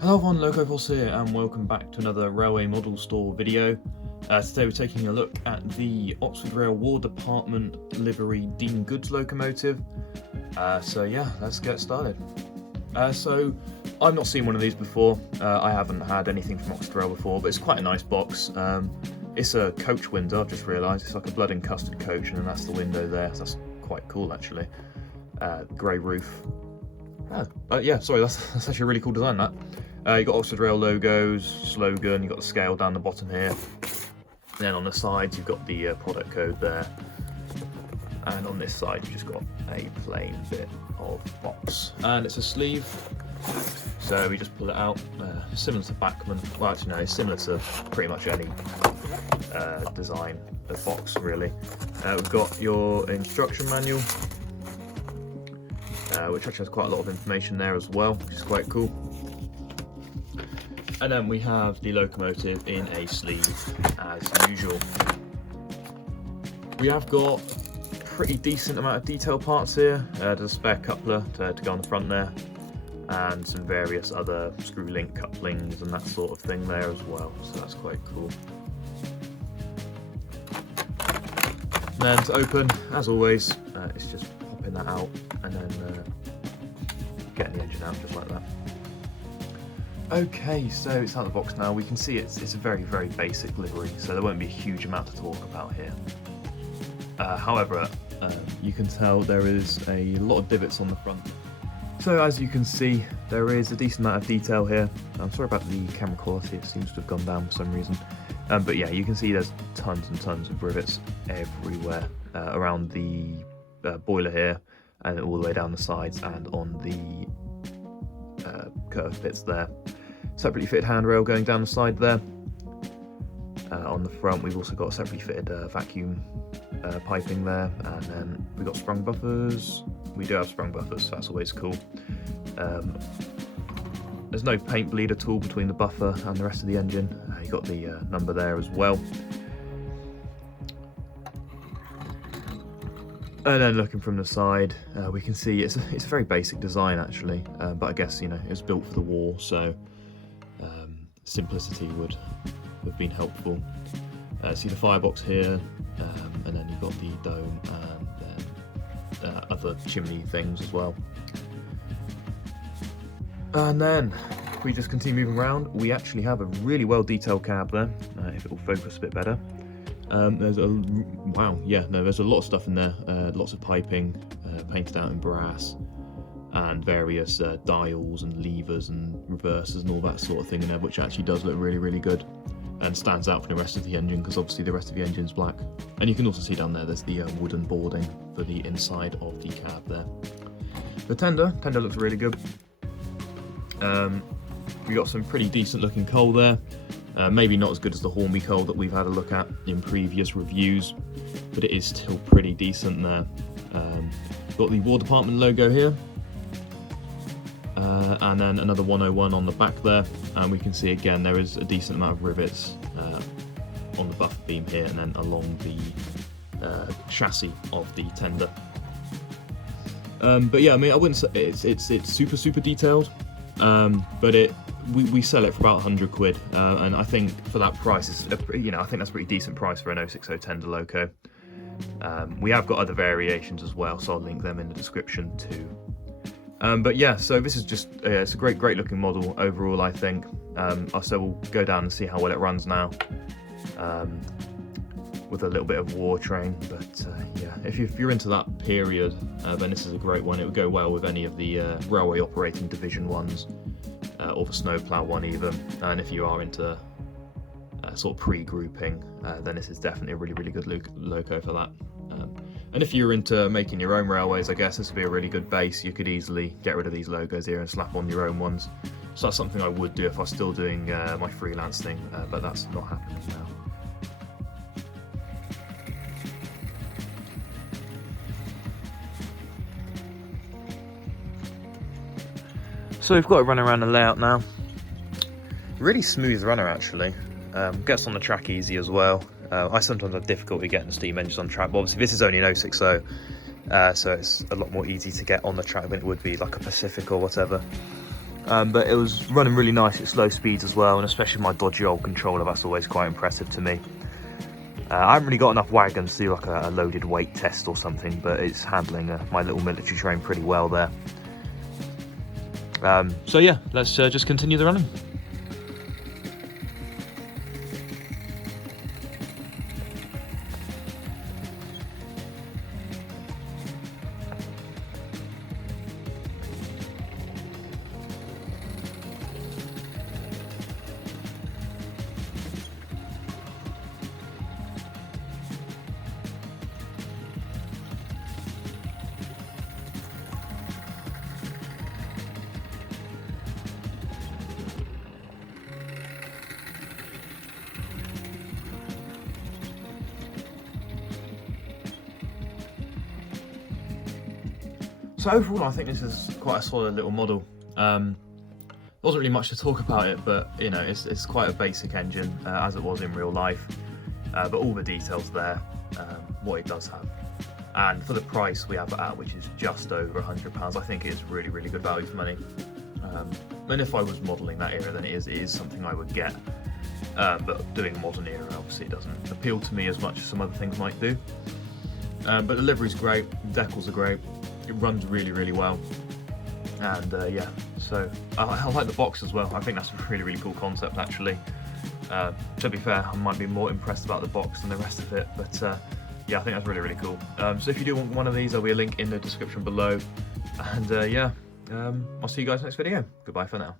Hello everyone, Locomotive here and welcome back to another Railway Model Store video. Today we're taking a look at the Oxford Rail War Department livery Dean Goods locomotive. So yeah, let's get started. So I've not seen one of these before. I haven't had anything from Oxford Rail before, but it's quite a nice box. It's a coach window, I've just realised. It's like a blood and custard coach, and then that's the window there. So that's quite cool actually. Grey roof. Yeah, sorry, that's actually a really cool design, that. You've got Oxford Rail logos, slogan, you've got the scale down the bottom here. Then on the sides you've got the product code there. And on this side you've just got a plain bit of box. And it's a sleeve, so we just pull it out, similar to Bachmann. Well actually no, similar to pretty much any design of box really. We've got your instruction manual, which actually has quite a lot of information there as well, which is quite cool. And then we have the locomotive in a sleeve as usual. We have got a pretty decent amount of detail parts here. There's a spare coupler to go on the front there, and some various other screw link couplings and that sort of thing there as well, so that's quite cool. And then to open, as always, it's just popping that out and then getting the engine out just like that. Okay, so it's out of the box now. We can see it's a very, very basic livery, so there won't be a huge amount to talk about here. However, you can tell there is a lot of divots on the front. So as you can see, there is a decent amount of detail here. I'm sorry about the camera quality, it seems to have gone down for some reason. But yeah, you can see there's tons and tons of rivets everywhere around the boiler here, and all the way down the sides and on the curved bits there. Separately fitted handrail going down the side there. On the front we've also got a separately fitted vacuum piping there, and then we've got sprung buffers. We do have sprung buffers, so that's always cool. There's no paint bleed at all between the buffer and the rest of the engine. You've got the number there as well. And then looking from the side, we can see it's a very basic design actually, but I guess, you know, it was built for the war, so simplicity would have been helpful. See the firebox here, and then you've got the dome and then other chimney things as well. And then if we just continue moving around, we actually have a really well detailed cab there, if it will focus a bit better. There's a lot of stuff in there, lots of piping, painted out in brass, and various dials and levers and reversers and all that sort of thing in there, which actually does look really, really good and stands out from the rest of the engine, because obviously the rest of the engine's black. And you can also see down there's the wooden boarding for the inside of the cab there. The tender looks really good. We got some pretty decent looking coal there. Maybe not as good as the Hornby coal that we've had a look at in previous reviews, but it is still pretty decent there. Got the War Department logo here, and then another 101 on the back there, and we can see again there is a decent amount of rivets on the buffer beam here and then along the chassis of the tender. But yeah, I mean, I wouldn't say it's super detailed, but we sell it for about 100 quid, and I think for that price, I think that's a pretty decent price for an 060 tender loco. We have got other variations as well, so I'll link them in the description too. But yeah, so this is just it's a great looking model overall, I think. So we'll go down and see how well it runs now, with a little bit of war train. But yeah, if you're into that period, then this is a great one. It would go well with any of the railway operating division ones, or the snowplow one even. And if you are into sort of pre-grouping, then this is definitely a really good loco for that. And if you're into making your own railways, I guess this would be a really good base. You could easily get rid of these logos here and slap on your own ones. So that's something I would do if I was still doing my freelance thing, but that's not happening now. So we've got to run around the layout now. Really smooth runner actually. Gets on the track easy as well. I sometimes have difficulty getting the steam engines on track, but obviously this is only an 060, so it's a lot more easy to get on the track than it would be like a Pacific or whatever. but it was running really nice at slow speeds as well, and especially my dodgy old controller, that's always quite impressive to me. I haven't really got enough wagons to do like a loaded weight test or something, but it's handling my little military train pretty well there. So yeah, let's just continue the running. So overall, I think this is quite a solid little model. Wasn't really much to talk about it, but you know, it's quite a basic engine as it was in real life. But all the details there, what it does have, and for the price we have it at, which is just over £100, I think it is really, really good value for money. And if I was modelling that era, then it is something I would get. But doing modern era, obviously, it doesn't appeal to me as much as some other things might do. But the livery's great, decals are great. It runs really, really well, and yeah, so I like the box as well. I think that's a really, really cool concept actually. To be fair, I might be more impressed about the box than the rest of it, but yeah, I think that's really, really cool. So if you do want one of these, there'll be a link in the description below, and yeah, I'll see you guys next video. Goodbye for now.